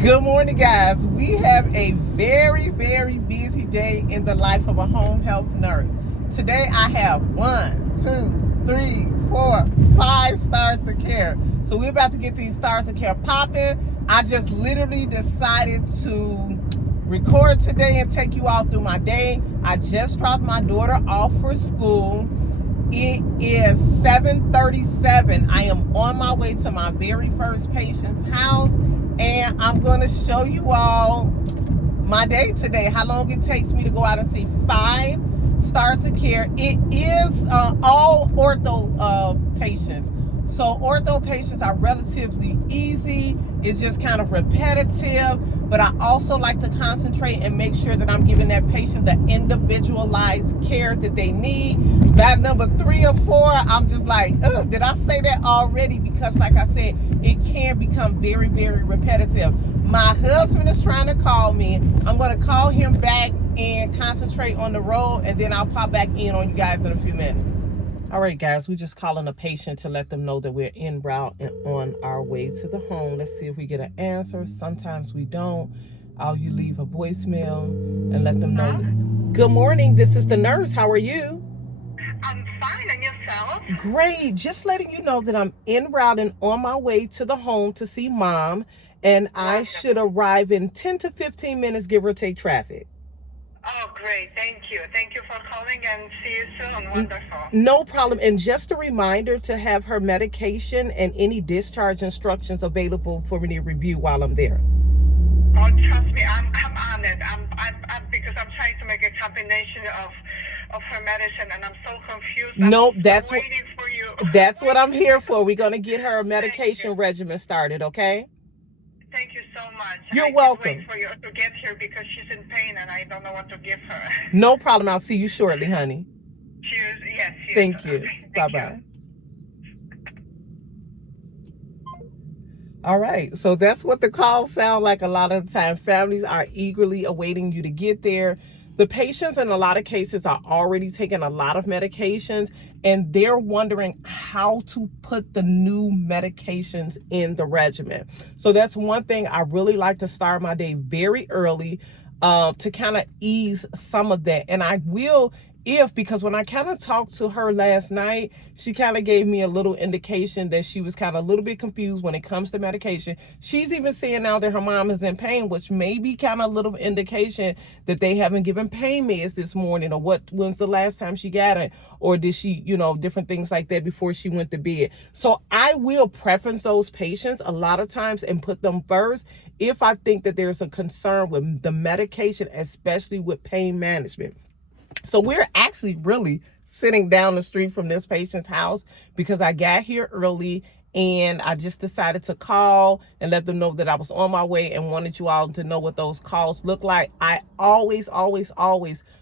Good morning, guys. We have a very, very busy day in the life of a home health nurse. Today I have 1, 2, 3, 4, 5 stars of care. So we're about to get these stars of care popping. I just literally decided to record today and take you all through my day. I just dropped my daughter off for school. It is 7:37. I am on my way to my very first patient's house, and I'm going to show you all my day today, how long it takes me to go out and see 5 stars of care. It is all ortho patients. So ortho patients are relatively easy. It's just kind of repetitive, but I also like to concentrate and make sure that I'm giving that patient the individualized care that they need. That number 3 or 4, I'm just like, did I say that already? Because like I said, it can become very, very repetitive. My husband is trying to call me. I'm going to call him back and concentrate on the road, and then I'll pop back in on you guys in a few minutes. All right, guys, we're just calling a patient to let them know that we're en route and on our way to the home. Let's see if we get an answer. Sometimes we don't. You leave a voicemail and let them know. Good morning, this is the nurse. How are you? I'm fine, and yourself? Great. Just letting you know that I'm en route and on my way to the home to see Mom, and I should arrive in 10 to 15 minutes, give or take traffic. Oh, great. Thank you. Thank you for calling, and see you soon. Wonderful. No problem. And just a reminder to have her medication and any discharge instructions available for me to review while I'm there. Oh, trust me, I'm on it. Because I'm trying to make a combination of her medicine, and I'm so confused. No, that's waiting for you. That's what I'm here for. We're going to get her a medication regimen started, okay? Thank you so much. You're welcome. I can't wait for you to get here because she's in pain and I don't know what to give her. No problem. I'll see you shortly, honey. Cheers. Yes. Thank you. Okay. Bye-bye. All right. So that's what the calls sound like a lot of the time. Families are eagerly awaiting you to get there. The patients in a lot of cases are already taking a lot of medications, and they're wondering how to put the new medications in the regimen. So that's one thing I really like to start my day very early to kind of ease some of that. And I will, because when I kind of talked to her last night, she kind of gave me a little indication that she was kind of a little bit confused when it comes to medication. She's even saying now that her mom is in pain, which may be kind of a little indication that they haven't given pain meds this morning, or when's the last time she got it, or did she, different things like that before she went to bed. So I will preference those patients a lot of times and put them first if I think that there's a concern with the medication, especially with pain management. So we're actually really sitting down the street from this patient's house because I got here early and I just decided to call and let them know that I was on my way and wanted you all to know what those calls look like. I always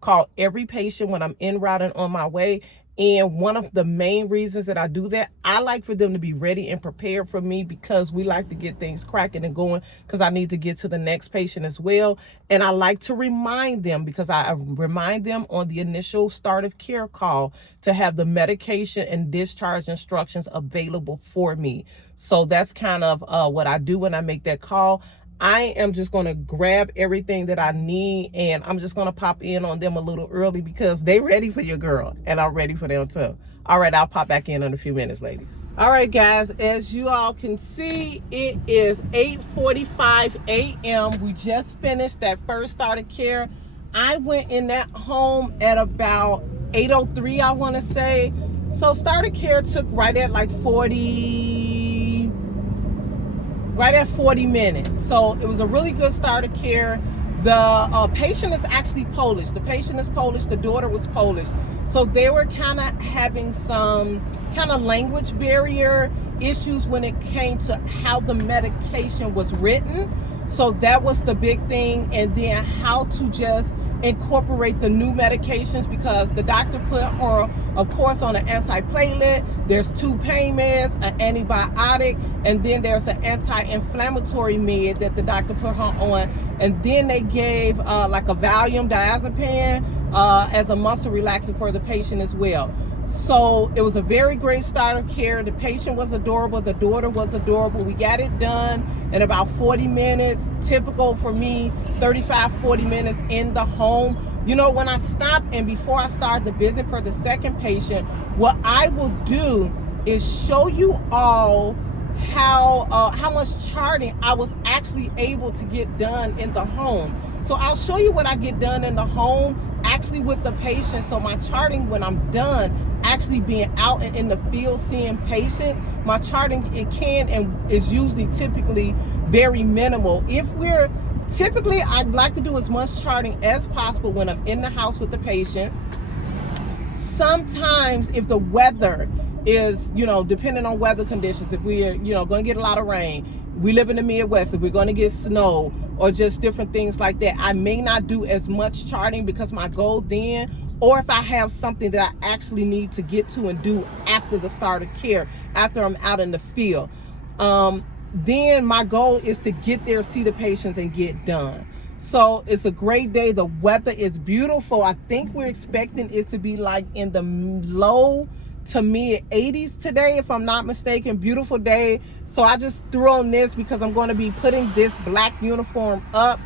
call every patient when I'm en route and on my way. And one of the main reasons that I do that, I like for them to be ready and prepared for me because we like to get things cracking and going because I need to get to the next patient as well. And I like to remind them, because I remind them on the initial start of care call to have the medication and discharge instructions available for me. So that's kind of what I do when I make that call. I am just going to grab everything that I need, and I'm just going to pop in on them a little early because they ready for your girl, and I'm ready for them too. All right, I'll pop back in a few minutes, ladies. All right, guys, as you all can see, it is 8:45 a.m. We just finished that first start of care. I went in that home at about 8:03, I want to say. So start of care took right at 40 minutes. So it was a really good start of care. The patient is actually Polish. The patient is Polish. The daughter was Polish. So they were kind of having some kind of language barrier issues when it came to how the medication was written. So that was the big thing. And then how to just incorporate the new medications, because the doctor put her, of course, on an antiplatelet. There's 2 pain meds, an antibiotic, and then there's an anti-inflammatory med that the doctor put her on. And then they gave like a Valium diazepam as a muscle relaxant for the patient as well. So it was a very great start of care. The patient was adorable. The daughter was adorable. We got it done. in about 40 minutes. Typical for me, 35, 40 minutes in the home. You know, when I stop and before I start the visit for the second patient, what I will do is show you all how much charting I was actually able to get done in the home. So I'll show you what I get done in the home actually with the patient. So my charting when I'm done, actually being out and in the field seeing patients, my charting, it can and is usually typically very minimal. Typically I'd like to do as much charting as possible when I'm in the house with the patient. Sometimes if the weather is, you know, depending on weather conditions, if we're, you know, going to get a lot of rain, we live in the Midwest, if we're going to get snow or just different things like that, I may not do as much charting because my goal then, or if I have something that I actually need to get to and do after the start of care, after I'm out in the field, then my goal is to get there, see the patients, and get done. So it's a great day. The weather is beautiful. I think we're expecting it to be like in the low to mid 80s today, if I'm not mistaken. Beautiful day. So I just threw on this because I'm going to be putting this black uniform up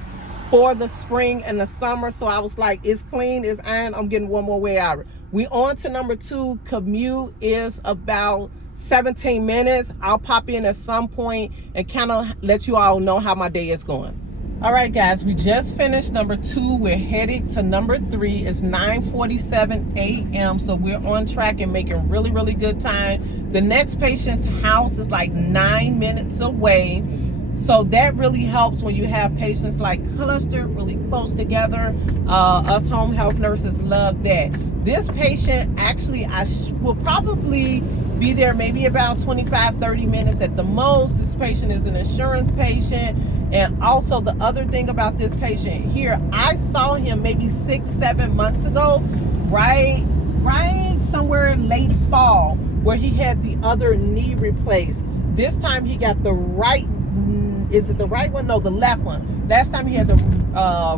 for the spring and the summer. So I was like, it's clean, it's iron, I'm getting one more way out of it. We on to number 2. Commute is about 17 minutes. I'll pop in at some point and kind of let you all know how my day is going. All right, guys, we just finished number 2. We're headed to number 3. It's 9:47 a.m. So we're on track and making really, really good time. The next patient's house is like 9 minutes away. So that really helps when you have patients like clustered really close together. Us home health nurses love that. This patient, actually, I will probably be there maybe about 25, 30 minutes at the most. This patient is an insurance patient. And also the other thing about this patient here, I saw him maybe 6-7 months ago, right somewhere late fall, where he had the other knee replaced. This time he got the right, is it the right one? No, the left one. Last time he had the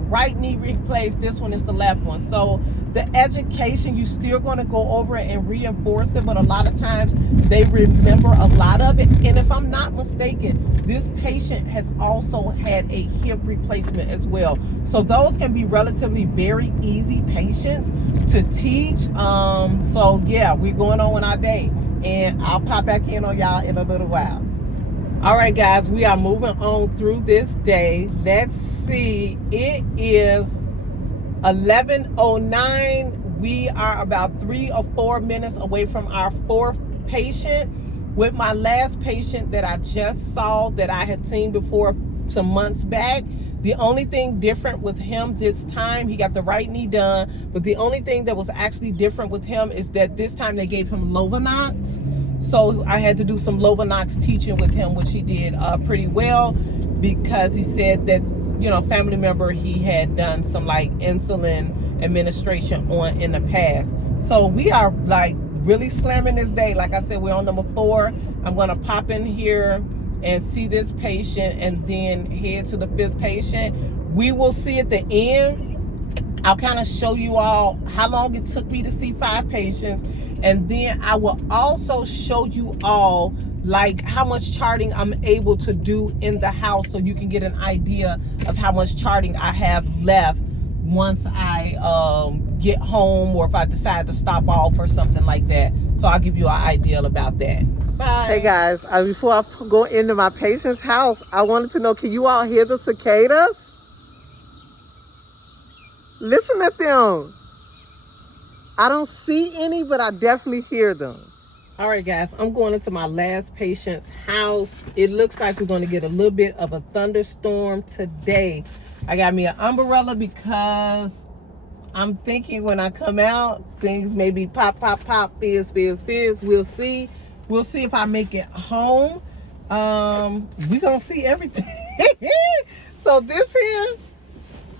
right knee replaced. This one is the left one. So the education, you still going to go over it and reinforce it, but a lot of times they remember a lot of it. And if I'm not mistaken, this patient has also had a hip replacement as well. So those can be relatively very easy patients to teach. So yeah, we're going on with our day, and I'll pop back in on y'all in a little while. All right, guys, we are moving on through this day. Let's see. It is 11:09. We are about 3 or 4 minutes away from our 4th patient. With my last patient that I just saw, that I had seen before some months back, the only thing different with him this time, he got the right knee done, but the only thing that was actually different with him is that this time they gave him Lovenox. So I had to do some Lovenox teaching with him, which he did pretty well, because he said that, you know, family member he had done some like insulin administration on in the past. So we are like really slamming this day. Like I said, we're on number 4. I'm going to pop in here and see this patient and then head to the 5th patient. We will see at the end. I'll kind of show you all how long it took me to see 5 patients. And then I will also show you all like how much charting I'm able to do in the house, so you can get an idea of how much charting I have left once I get home, or if I decide to stop off or something like that. So I'll give you an idea about that. Bye. Hey guys, before I go into my patient's house, I wanted to know, can you all hear the cicadas? Listen at them. I don't see any, but I definitely hear them. All right, guys, I'm going into my last patient's house. It looks like we're going to get a little bit of a thunderstorm today. I got me an umbrella because I'm thinking when I come out, things may be pop, pop, pop, fizz, fizz, fizz. We'll see. We'll see if I make it home. We're going to see everything. So this here,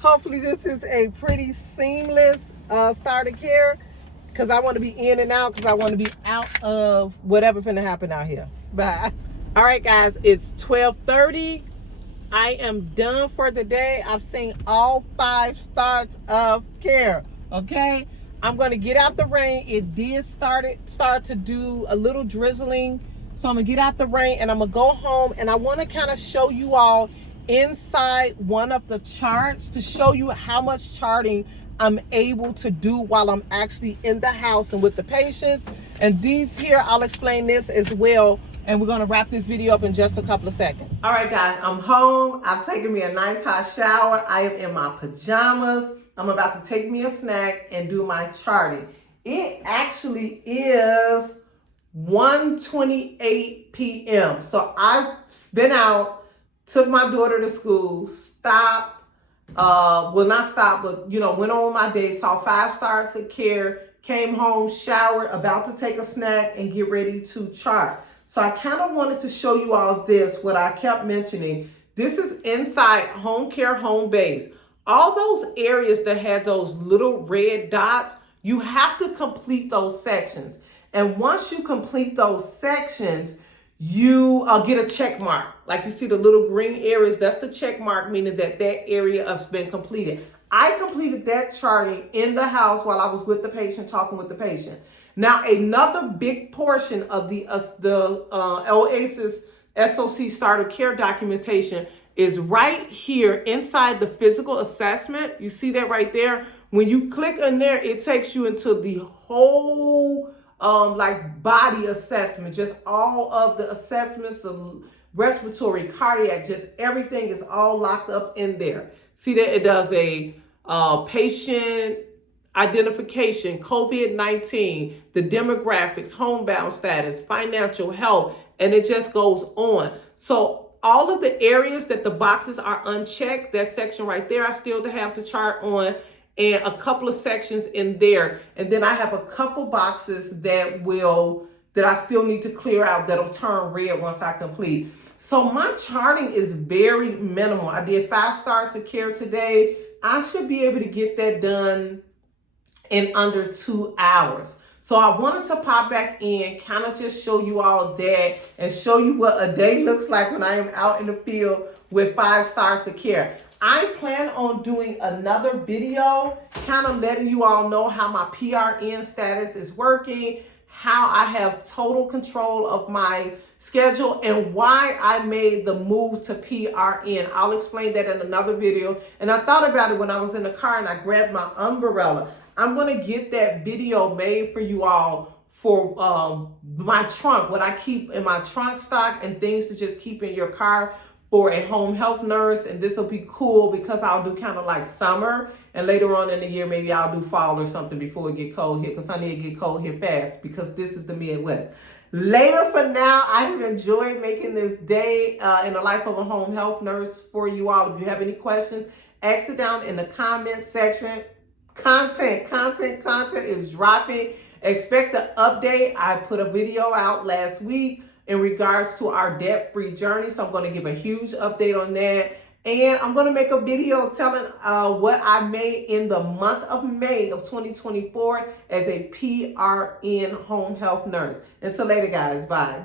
hopefully this is a pretty seamless start of care, because I want to be in and out, because I want to be out of whatever finna happen out here. Bye. All right, guys, it's 12:30. I am done for the day. I've seen all 5 starts of care. Okay, I'm going to get out the rain. It did start to do a little drizzling So I'm gonna get out the rain and I'm gonna go home, and I want to kind of show you all inside one of the charts to show you how much charting I'm able to do while I'm actually in the house and with the patients. And these here, I'll explain this as well. And we're gonna wrap this video up in just a couple of seconds. All right, guys, I'm home. I've taken me a nice hot shower. I am in my pajamas. I'm about to take me a snack and do my charting. It actually is 1:28 p.m. So I've been out, took my daughter to school, stopped, well, not stopped, but, went on my day, saw 5 stars of care, came home, showered, about to take a snack and get ready to chart. So I kind of wanted to show you all this, what I kept mentioning. This is inside home care, home base. All those areas that had those little red dots, you have to complete those sections. And once you complete those sections, you get a check mark. Like you see the little green areas, that's the check mark, meaning that that area has been completed. I completed that charting in the house while I was with the patient, talking with the patient. Now, another big portion of the OASIS SOC starter care documentation is right here inside the physical assessment. You see that right there? When you click in there, it takes you into the whole like body assessment, just all of the assessments of respiratory, cardiac, just everything is all locked up in there. See that it does a patient identification, COVID-19, the demographics, homebound status, financial health, and it just goes on. So all of the areas that the boxes are unchecked, that section right there, I still have to chart on, and a couple of sections in there. And then I have a couple boxes that I still need to clear out that'll turn red once I complete. So my charting is very minimal. I did 5 stars of care today. I should be able to get that done in under 2 hours. So I wanted to pop back in, kind of just show you all that and show you what a day looks like when I am out in the field with 5 stars of care. I plan on doing another video, kind of letting you all know how my PRN status is working, how I have total control of my schedule, and why I made the move to PRN. I'll explain that in another video. And I thought about it when I was in the car and I grabbed my umbrella. I'm going to get that video made for you all for my trunk, what I keep in my trunk stock and things to just keep in your car for a home health nurse. And this will be cool because I'll do kind of like summer, and later on in the year, maybe I'll do fall or something before it get cold here, because I need to get cold here fast because this is the Midwest. Later for now, I have enjoyed making this day in the life of a home health nurse for you all. If you have any questions, ask it down in the comment section. Content is dropping. Expect an update. I put a video out last week in regards to our debt-free journey, so I'm going to give a huge update on that. And I'm going to make a video telling what I made in the month of May of 2024 as a PRN home health nurse. Until later, guys. Bye.